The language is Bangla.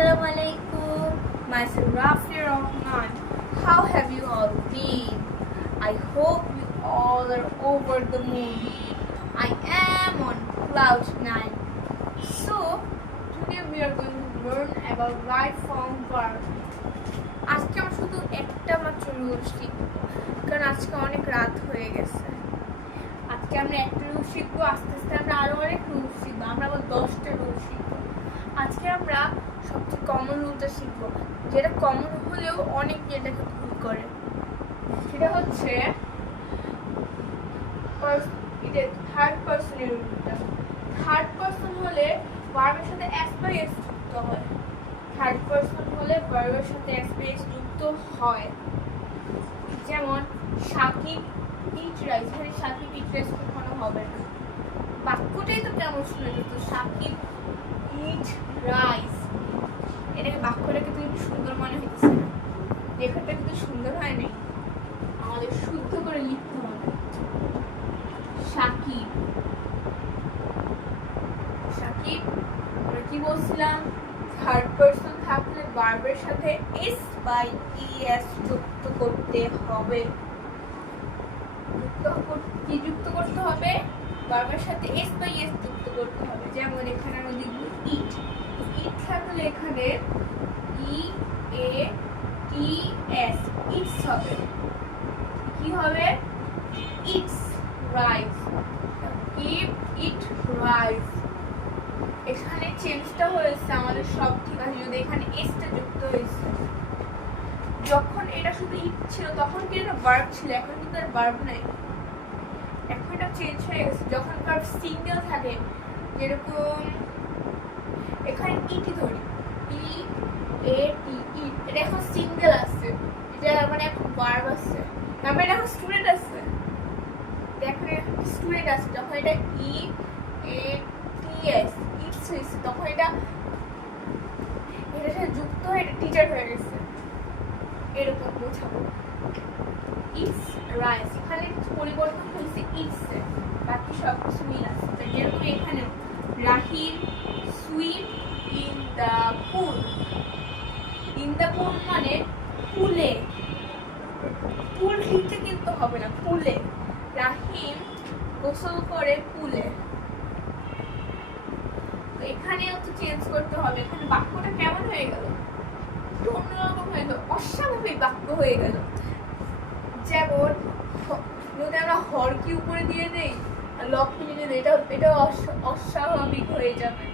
Assalamualaikum, myself Rafi Rahman. How have you all been? I hope you all are over the moon. I am on cloud 9. So, today we are going to learn about right form verb. আজকে আমরা শুধু একটা মাত্র রুল শিখব, কারণ আজকে অনেক রাত হয়ে গেছে। আজকে আমরা একটা রুল শিখবো, আস্তে আস্তে আমরা আরো অনেক রুল শিখবো, আমরা আবার 10টা রুল শিখবো। আজকে আমরা সবচেয়ে কমন রুলটা শিখবো, যেটা কমন হলেও অনেক এটাকে ভুল করে। সেটা হচ্ছে থার্ড পার্সনের রুলটা। থার্ড পার্সন হলে ভার্বের সাথে এস বাই এস যুক্ত হয়। থার্ড পার্সন হলে ভার্বের সাথে এস বাই এস যুক্ত হয়। যেমন সাকিব ইট রাইস, মানে সাকিব ইট রাইস কখনো হবে না। বাক্যটাই তো কেমন শুনে যেত, সাকিব ইট রাইস। এটাকে বাক্যটাকে তো একটু সুন্দর মনে হচ্ছে না, লেখাটা কিন্তু সুন্দর হয় নাই, আমাদের শুদ্ধ করে লিখতে হবে। সাকিব সাকিব আমরা কি বলছিলাম, থার্ড পারসন থাকলে ভার্বের সাথে এস বাই এস যুক্ত করতে হবে। কি যুক্ত করতে হবে? ভার্বের সাথে এস বাই এস যুক্ত করতে হবে। যেমন এখানে আমরা লিখব ইট, ইট থাকলে এখানে ই এ টি এস, ইটস হবে। কি হবে? Eats rice, keep eat rice. এখানে চেঞ্জটা হয়েছে, আমাদের সব ঠিক আছে, যদি এখানে এসটা যুক্ত হয়েছে। যখন এটা শুধু ইট ছিল তখন কি এটা ভার্ব ছিল, এখন কিন্তু আর ভার্ব নাই, এখন এটা চেঞ্জ হয়ে গেছে। যখন ভার্ব সিঙ্গেল থাকে, যেরকম এখানে ইটি ধরি, ই এ টি ইট, এটা এখন সিঙ্গেল আছে, এটা মানে এখন ভার্ব আছে, তারপরে এটা এখন স্টুডেন্ট আছে, এখন স্টুডেন্ট আছে। যখন এটা ই এ টি এস ইটস হয়েছে, তখন এটার সাথে যুক্ত হয়ে এটা টিচার হয়ে গেছে, এরকম বোঝাবো। ইটস রাইস, এখানে পরিবর্তন হয়েছে ইটস, বাকি সব কিছু মিল আছে। যেরকম এখানে Rahil swim in the pool, in the pool মানে পুলে, পুল লিখতে কিন্তু হবে না, পুলে। রাহিম গোসল করে পুলে। এখানেও তো চেঞ্জ করতে হবে, এখানে বাক্যটা কেমন হয়ে গেল, অন্যরকম হয়ে গেল, অস্বাভাবিক বাক্য হয়ে গেল। যেমন যদি আমরা হর কি উপরে দিয়ে দেই আর লক্ষ্মী দিয়ে দেই, এটা অস্বাভাবিক হয়ে যাবে।